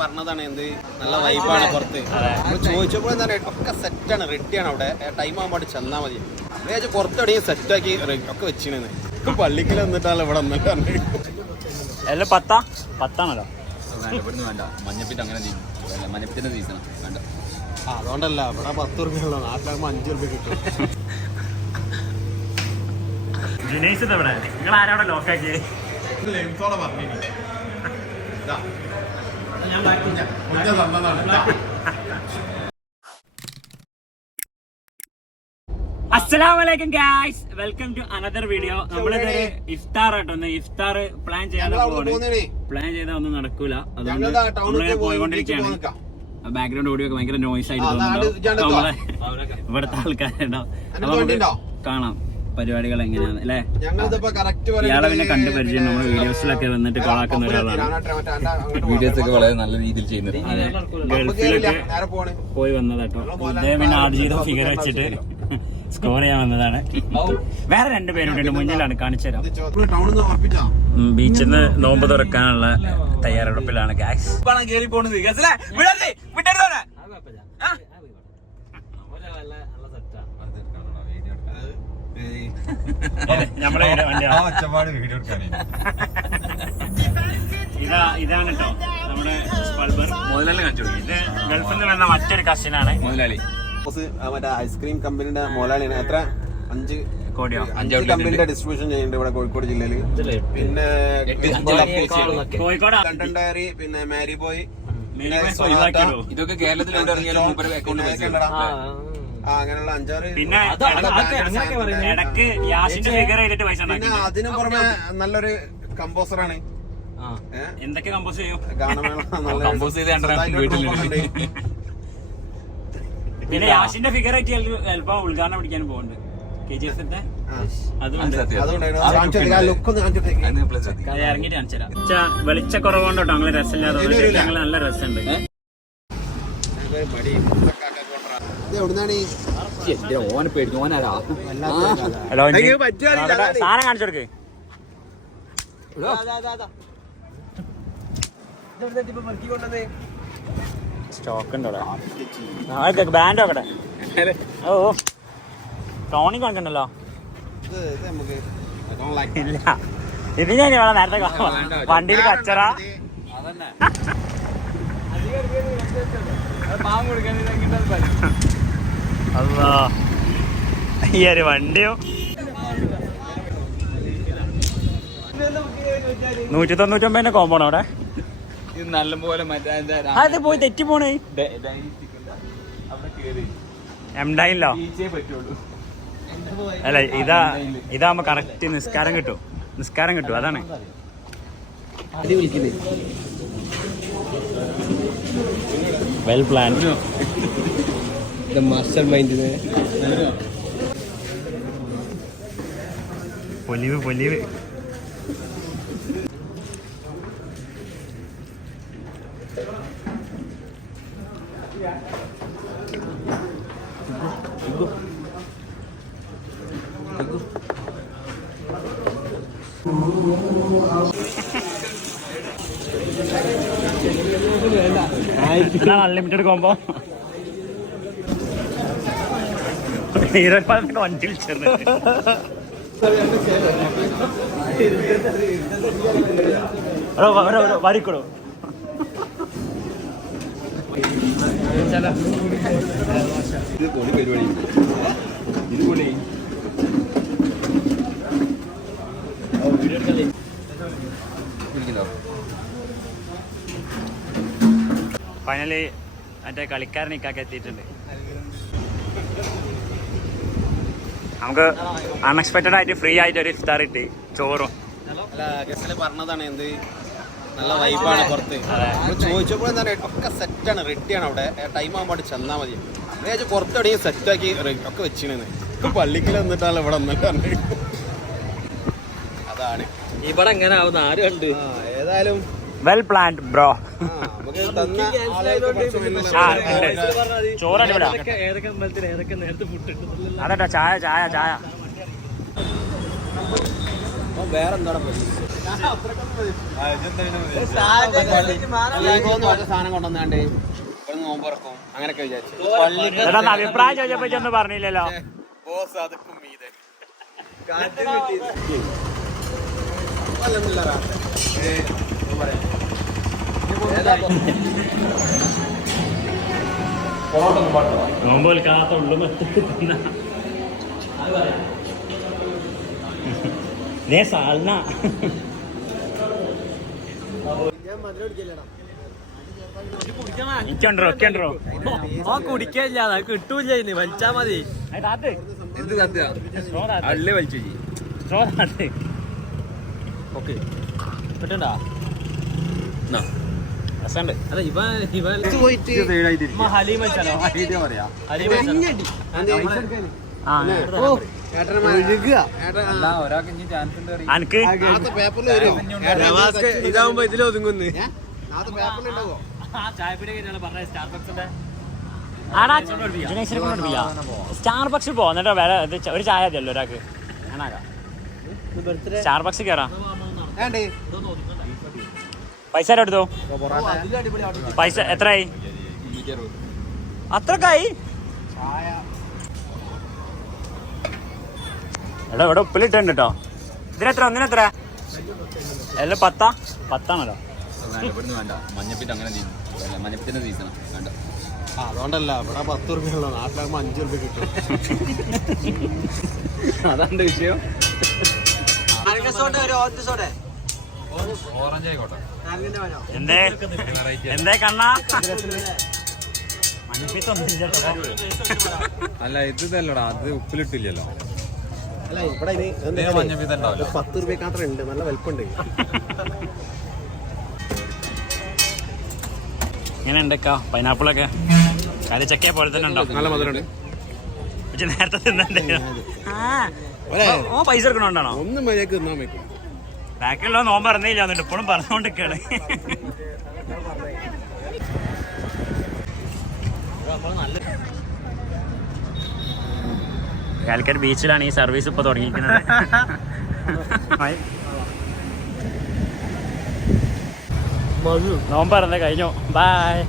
പറഞ്ഞതാണ് എന്ത്? നല്ല വൈബാണ് പുറത്ത്. നമ്മൾ ചോദിച്ചപ്പോൾ എന്താണ് ഒക്കെ സെറ്റാണ് റെഡിയാണ് അവിടെ. ടൈം ആകുമ്പോൾ ചെന്നാൽ മതി. അതായത് പുറത്തെവിടെയും സെറ്റാക്കി ഒക്കെ വെച്ചിരുന്നു ഇപ്പൊ പള്ളിക്കൽ വന്നിട്ടാണ് ഇവിടെ വന്നിട്ട് പത്താ. പത്താണല്ലോ. ഇവിടുന്ന് വേണ്ട. മഞ്ഞപ്പിട്ട് അങ്ങനെ വേണ്ട. അതുകൊണ്ടല്ല ഇവിടെ പത്ത് റുപ്യുള്ളൂ നാട്ടിലാകുമ്പോൾ അഞ്ച് റുപ്യ കിട്ടും. ജിനേഷ് ഇവിടെ നിങ്ങൾ ആരാവിടെ ലോക്കാക്കിയത് അസ്സലാമലൈക്കും guys welcome to another video നമ്മളിതൊരു ഇഫ്താർ ആട്ടോ. ഒന്ന് ഇഫ്താർ പ്ലാൻ ചെയ്യാൻ പോവാണ് പ്ലാൻ ചെയ്താൽ ഒന്നും നടക്കൂല. അതുകൊണ്ട് നമ്മളിങ്ങനെ പോയിക്കൊണ്ടിരിക്കുകയാണ് ബാക്ക്ഗ്രൗണ്ട് ഓഡിയോ ഒക്കെ ഭയങ്കര നോയിസ് ആയിട്ട് തോന്നുന്നുണ്ടോ ഇവിടുത്തെ? നമുക്ക് കാണാം. പരിപാടികൾ എങ്ങനെയാണ് അല്ലേ? ഇയാളെ പിന്നെ കണ്ടു പരിചയം നമ്മുടെ വീഡിയോസിലൊക്കെ വന്നിട്ട് കളാക്കുന്ന ഒരാളാണ്. വീഡിയോസ് ഒക്കെ വളരെ നല്ല രീതിയിൽ ചെയ്യുന്നത്. അതെ. ഗൾഫിലൊക്കെ പോയി വന്നതാട്ടോ ഇദ്ദേഹം പിന്നെ ആടുജീവിതം ഫിഗർ വെച്ചിട്ട് സ്കോർ ചെയ്യാൻ വന്നതാണ്. വേറെ രണ്ട് പേരുണ്ട് മുന്നിലാണ് കാണിച്ചു തരാം. ടൗണിൽ നിന്ന് ഉറപ്പിച്ചാ? ബീച്ചിൽ നിന്ന് നോമ്പ് തുറക്കാനുള്ള തയ്യാറെടുപ്പിലാണ് ഗാസ് കേറി പോണത് നമ്മളെ ആ ഒച്ചപ്പാട് വീഡിയോ എടുക്കാനേ ഇതാ ഇതാണ് കേട്ടോ നമ്മുടെ സ്പൾബർ മുതലാളി കാണിച്ചു കൊടുക്കും. ഇത് ഗൾഫിൽ നിന്ന് വന്ന മറ്റൊരു കസിനാണ്. മുതലാളി. ബോസ്, ആ മറ്റേ ഐസ്ക്രീം കമ്പനിയുടെ മോലാളിയാണ് എത്ര? അഞ്ച് കോടിയോ? അഞ്ച് കമ്പനിയുടെ ഡിസ്ട്രിബ്യൂഷൻ ചെയ്യുന്നുണ്ട് ഇവിടെ കോഴിക്കോട് ജില്ലയിൽ പിന്നെ കോഴിക്കോട് ലണ്ടൻ ഡയറി പിന്നെ മാരി ബോയ് ഇതൊക്കെ കേരളത്തിൽ അക്കൗണ്ട് അങ്ങനെയുള്ള അഞ്ചാറ് പിന്നെ ഇടയ്ക്ക് യാഷിന്റെ ഫിഗർ ചെയ്തിട്ട് പൈസ പിന്നെ ഉണ്ടാക്കി അതിനു പുറമെ നല്ലൊരു കമ്പോസറാണ് എന്തൊക്കെ കമ്പോസ് ചെയ്യും? ഗാനമേള നല്ല കമ്പോസ് ചെയ്ത്. പിന്നെ യാഷിന്റെ ഫിഗർ ആയിട്ട് ചിലപ്പോ ഉദ്ഘാടനം പിടിക്കാൻ പോകുന്നുണ്ട്. കെ ജി എഫിന്റെ? ഇറങ്ങിട്ട് വെളിച്ച കുറവുകൊണ്ടോ ഞങ്ങൾ രസമില്ലാതെ ഞങ്ങൾ നല്ല രസമുണ്ട്. എന്റെ ഓനെ പേടിക്കും ഓനാരാ. സാധനം കാണിച്ചു കൊടുക്ക്. സ്റ്റോക്ക് ഉണ്ടോ ബാൻഡ് നോക്കട്ടെ ഓ ടോണി കാണിക്കണ്ടല്ലോ. ഇല്ല. ഇത് ഞാൻ ഇവിടെ നേരത്തെ കാണാം. വണ്ടിയിൽ കച്ചറ. ഈ ഒരു വണ്ടിയും? നൂറ്റി തൊണ്ണൂറ്റൊമ്പതിന്റെ കോമ്പൗണ്ട് അവിടെ? ഇത് നല്ലപോലെ അത് പോയി തെറ്റി പോണേ എംഡായില്ലോ അല്ല ഇതാ ഇതാകുമ്പോ കറക്റ്റ് നിസ്കാരം കിട്ടും. നിസ്കാരം കിട്ടും അതാണ്. വെൽ പ്ലാൻ മാസ്റ്റർ മൈൻഡ് പൊലിവ് പൊലിവ് ഇതാണ് അൺലിമിറ്റഡ് കോമ്പോ ഈരപ്പാലത്തിന്റെ വണ്ടിയിൽ ചേർന്നിട്ട് വരിക്കടോ. ഫൈനലി മറ്റേ കളിക്കാരൻ എത്തിയിട്ടുണ്ട്. നമുക്ക് അൺഎക്സ്പെക്റ്റഡ് ആയിട്ട് ഫ്രീ ആയിട്ട് ഒരു ഇഫ്താർ കിട്ടി. ചോറും. പറഞ്ഞതാണ് എന്ത്? നല്ല വൈബാണ് പുറത്ത്. നമ്മൾ ചോദിച്ചപ്പോൾ എന്താണ് ഒക്കെ സെറ്റാണ് റെഡിയാണ് അവിടെ. ടൈം ആകുമ്പോൾ അവിടെ ചെന്നാൽ മതി. വിചാരിച്ചു പുറത്തെവിടെയും സെറ്റാക്കി ഒക്കെ വെച്ചിരുന്നു ഇപ്പൊ പള്ളിക്കൽ വന്നിട്ടാണ് ഇവിടെ അതാണ്. ഇവിടെ എങ്ങനെ ആവുന്ന? ആരും ഉണ്ട് ആ, ഏതായാലും വെൽ പ്ലാൻഡ് ബ്രോ ചോറ് അതെട്ടോ ചായ ചായ ചായ. സാധനം കൊണ്ടുവന്നാണ്ട് അങ്ങനെയൊക്കെ വിചാരിച്ചു. അഭിപ്രായം ചോദിച്ചപ്പോ പറഞ്ഞില്ലല്ലോ. ബോസ് അതൊക്കെ മീതെ. നോമ്പ് നേ സാൽന ഇക്കണ്ടോ? ആ കുടിക്കാനില്ല അത് കിട്ടൂല ഇനി വലിച്ചാ മതി. എന്ത് സത്യ അള്ളി വലിച്ചു ഓക്കെ. കിട്ടണ്ടാ? ഇതാവുമ്പോ ഇതിൽ ഒതുങ്ങുന്നു. പേപ്പറിൽ ഉണ്ടാവോ? ചായപ്പൊടി കഴിഞ്ഞാൽ പറഞ്ഞ സ്റ്റാർബക്സിന്റെ ആടാ ജനേശ്വരെ കൊണ്ടുപിടില്ല സ്റ്റാർ ബക്സ് പോ എന്നിട്ട് ച- ഒരു ചായ മതിയല്ലോ ഒരാൾക്ക്. ഞാനാകാം സ്റ്റാർ ബക്സ് കയറാം പൈസ ആരാ എടുത്തോ? പൈസ എത്രയായി? അത്രക്കായി? എടാ ഇവിടെ ഉപ്പിലിട്ടുണ്ട് കേട്ടോ. ഇതിനെത്ര ഒന്നിനെത്ര എല്ലാം പത്താ? പത്താണല്ലോ. അതുകൊണ്ടല്ല. ഇവിടെ പത്ത് റുപ്യ നാട്ടിലാകുമ്പോ അഞ്ചു റുപ്യ കിട്ടും. അതാണ് വിഷയം. ഓറഞ്ച് ആയിക്കോട്ടെ എന്തേ? എന്തേ കണ്ണാ? അല്ല ഇത് ഇതല്ലടാ. അത് ഉപ്പിലിട്ടില്ലല്ലോ. അല്ല ഇവിടെ ഉണ്ടാവില്ല പത്ത് രൂപ ഉണ്ട്. നല്ല വലിപ്പുണ്ട് ഇങ്ങനെ ഉണ്ടക്കാ. പൈനാപ്പിളൊക്കെ. കാര്യം ചക്കയെ പോലെ തന്നെ ഉണ്ടോ? നല്ല മധുരമുണ്ട്. പക്ഷെ നേരത്തെ തിന്നണ്ടേ ആ ഓ പൈസ എടുക്കണോണ്ടാണോ? ഒന്നും മര്യാദയ്ക്ക് തിന്നാൻ വെക്കും ബാക്കിയുള്ള നോമ്പ് പറഞ്ഞില്ല എന്നിട്ട് ഇപ്പോഴും പറഞ്ഞുകൊണ്ടിരിക്കാണ് കാലിക്കറ്റ് ബീച്ചിലാണ് ഈ സർവീസ് ഇപ്പൊ തുടങ്ങിയിരിക്കുന്നത്. നോമ്പ് പറഞ്ഞ കഴിഞ്ഞു. ബായ്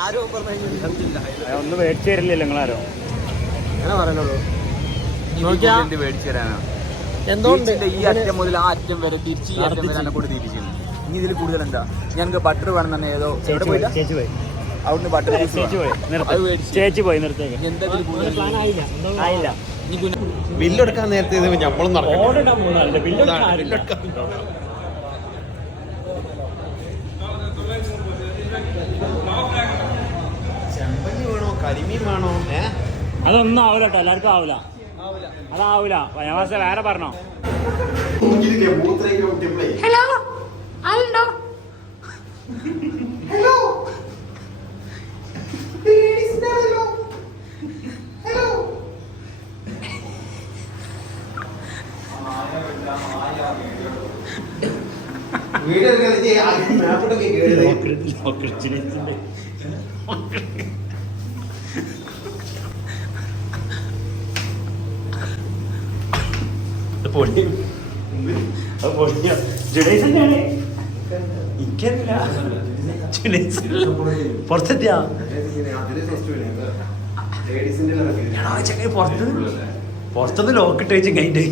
ആരും പറഞ്ഞു ഒന്നും മേടിച്ചു തരില്ലല്ലോ നിങ്ങളാരോ? അങ്ങനെ പറയാനുള്ളൂ നോക്കിയാ? മേടിച്ചു തരാനാ. എന്തുകൊണ്ട്? ഈ അറ്റം മുതൽ ആ അറ്റം വരെ തിരിച്ച് ഈ അറ്റം വരെ എന്നെ കൂടെ തിരിച്ചിരുന്നു. ഇനി ഇതിൽ കൂടുതൽ എന്താ? ഞങ്ങൾക്ക് ബട്ടർ വേണം തന്നെ ഏതോ എവിടെ പോയില്ല ചേച്ചി പോയി. അവിടുന്ന് ബട്ടർ ചേച്ചി പോയി. എന്താ ആയില്ല. ബില്ലെടുക്കാൻ നേരത്തെ ഇത് നമ്മളും ചെമ്പല്ലി വേണോ കരിമീൻ വേണോ ഏ? അതൊന്നും ആവില്ല കേട്ടോ എല്ലാവർക്കും ആവൂല. അതാവൂല. പനവാസ വേറെ പറഞ്ഞോ? ഹലോ ആളുണ്ടോ ഹലോ ഹലോ വീഡിയോ മാപ്പിട്ടൊക്കെ ജുഡേസ് പുറത്തെത്തിയാ. ലേഡീസിന്റെ ചങ്ങായി പുറത്ത് പുറത്തുനിന്ന് ലോക്കിട്ട് വെച്ച് കഴിഞ്ഞിട്ട്.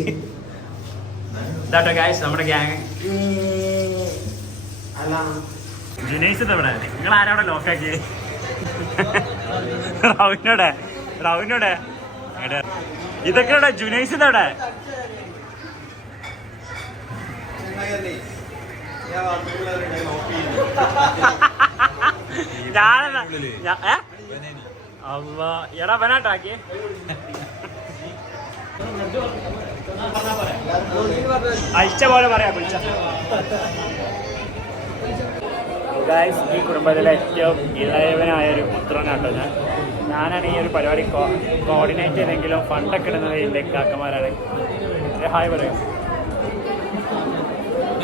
ഇതാട്ടോ ഗായസ് നമ്മുടെ ഗ്യാങ് ജുനൈസ് എവിടെ? നിങ്ങൾ ആരവിടെ ലോക്കാക്കി റൗവിനോടെ റൗവിനോടെ ഇതൊക്കെ ഇവിടെ ജുനൈസ് ഇതവിടെ ഞാനെന്താ ഞാ- ഏ അല്ല എടാ വനാട്ടാക്കി അയച്ച പോലെ പറയാ ഈ കുടുംബത്തിലെ ഏറ്റവും ഇളയവനായ ഒരു പുത്രനാട്ടോ ഞാൻ. ഞാനാണ് ഈ ഒരു പരിപാടി കോർഡിനേറ്റ് ചെയ്തെങ്കിലും ഫണ്ടൊക്കെ ഇടുന്നത് എന്റെ കാക്കമാരാണ്. ഹായ് പറയും.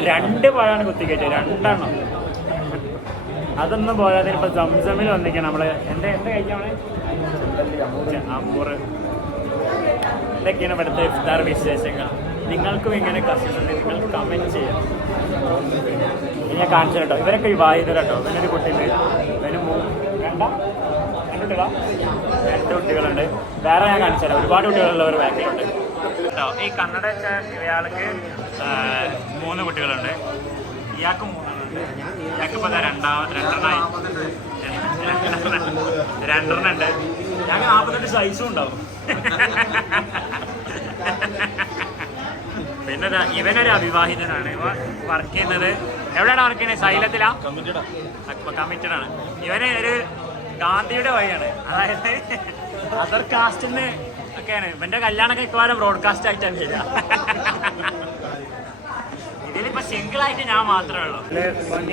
രണ്ട് പഴമാണ് കുത്തിക്കയറ്റത് രണ്ടെണ്ണം. അതൊന്നും പോരാതെ ഇപ്പൊ സംസമിൽ വന്നിരിക്കണം നമ്മൾ. എന്റെ എന്റെ കഴിക്കാണ് അമ്പൂറ് ഇവിടുത്തെ ഇഫ്താർ വിശേഷങ്ങൾ. നിങ്ങൾക്കും ഇങ്ങനെ കസിൻസ് നിങ്ങൾ കമന്റ് ചെയ്യാം. ഞാൻ കാണിച്ചു കേട്ടോ. ഇവരൊക്കെ വിവാഹിതരട്ടോ. ഇവനൊരു കുട്ടിയുണ്ട്. ഇവന് വേണ്ട. രണ്ട് കുട്ടികളാ. രണ്ട് കുട്ടികളുണ്ട്. വേറെ ഞാൻ കാണിച്ചു തരാം. ഒരുപാട് കുട്ടികളുള്ള ഒരു ബാക്കിലുണ്ട് കേട്ടോ. ഈ കണ്ണട വെച്ച ഇയാൾക്ക് മൂന്ന് കുട്ടികളുണ്ട്. ഇയാൾക്ക് മൂന്നാണ് ഇയാൾക്ക് ഇപ്പോൾ രണ്ടാമത് രണ്ടെണ്ണായി. രണ്ടെണ്ണം ഉണ്ട്. ഞങ്ങൾ നാൽപ്പത്തെട്ട് സൈസും ഉണ്ടാവും. പിന്നെ ഇവനൊരു അവിവാഹിതനാണ്. ഇവ വർക്ക് ചെയ്യുന്നത് എവിടെയാണ് വർക്ക് ചെയ്യുന്നത്? സൈലത്തിലാ? കമ്മിറ്റഡ് ആണ് ഇവന് ഒരു ഗാന്ധിയുടെ വഴിയാണ്. അതായത് അതർ കാസ്റ്റിന്ന് ഒക്കെയാണ് ഇവന്റെ കല്യാണമൊക്കെ ഇക്കാലം ബ്രോഡ്കാസ്റ്റ് ആയിട്ടാണ് വരിക. ഇതിലിപ്പോ സിംഗിൾ ആയിട്ട് ഞാൻ മാത്രമേ ഉള്ളൂ.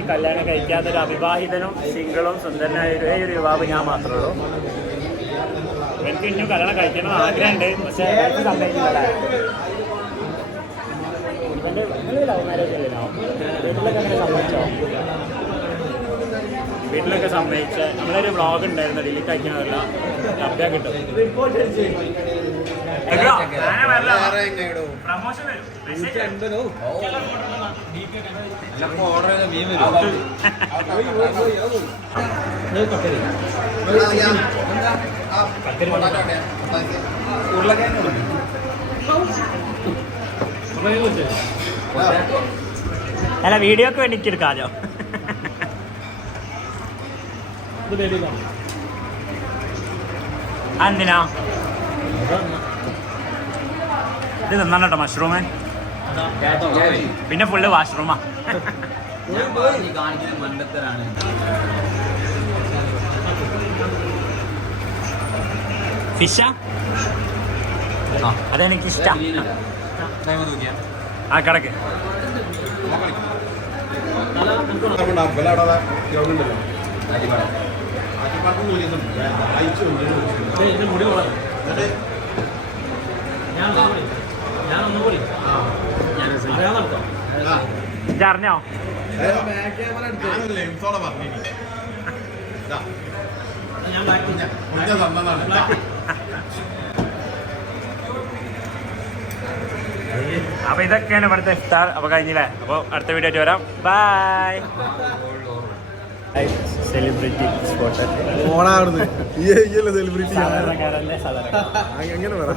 ഈ കല്യാണം കഴിക്കാത്ത ഒരു അവിവാഹിതനും സിംഗിളും സുന്ദരനായ ഒരു ഒരു യുവാവ് ഞാൻ മാത്രമേ ഉള്ളൂ. എനിക്ക് ഇനിയും കല്യാണം കഴിക്കണം ആഗ്രഹമുണ്ട്. പക്ഷേ സമ്മതിക്കുന്നില്ല വീട്ടിലൊക്കെ അങ്ങനെ സമ്മതിച്ചോ? വീട്ടിലൊക്കെ സമ്മതിച്ച് നമ്മളൊരു വ്ളോഗ് ഉണ്ടായിരുന്നു ഡിലീറ്റ് അയക്കണമല്ല അഭ്യാ കിട്ടും. പ്രമോഷൻ ഒക്കെ വേണ്ടി വീഡിയോക്ക് എടുക്കാമോ എന്തിനാ ഇത് നിന്നാണ് കേട്ടോ മഷ്റൂമ് പിന്നെ ഫുള്ള് വാഷ്റൂമാ മണ്ടത്തരാണ് ഫിഷ അതെനിക്ക് ഇഷ്ടം ആ കിടക്ക് ഇതറിഞ്ഞോ? അപ്പൊ ഇതൊക്കെയാണ് ഇവിടുത്തെ ഇഫ്താർ. അപ്പൊ കഴിഞ്ഞില്ലേ? അപ്പൊ അടുത്ത വീഡിയോ ആയിട്ട് വരാം. ബൈ സെലിബ്രിറ്റി സ്പോട്ട് ഈ സെലിബ്രിറ്റി അങ്ങനെ പറ?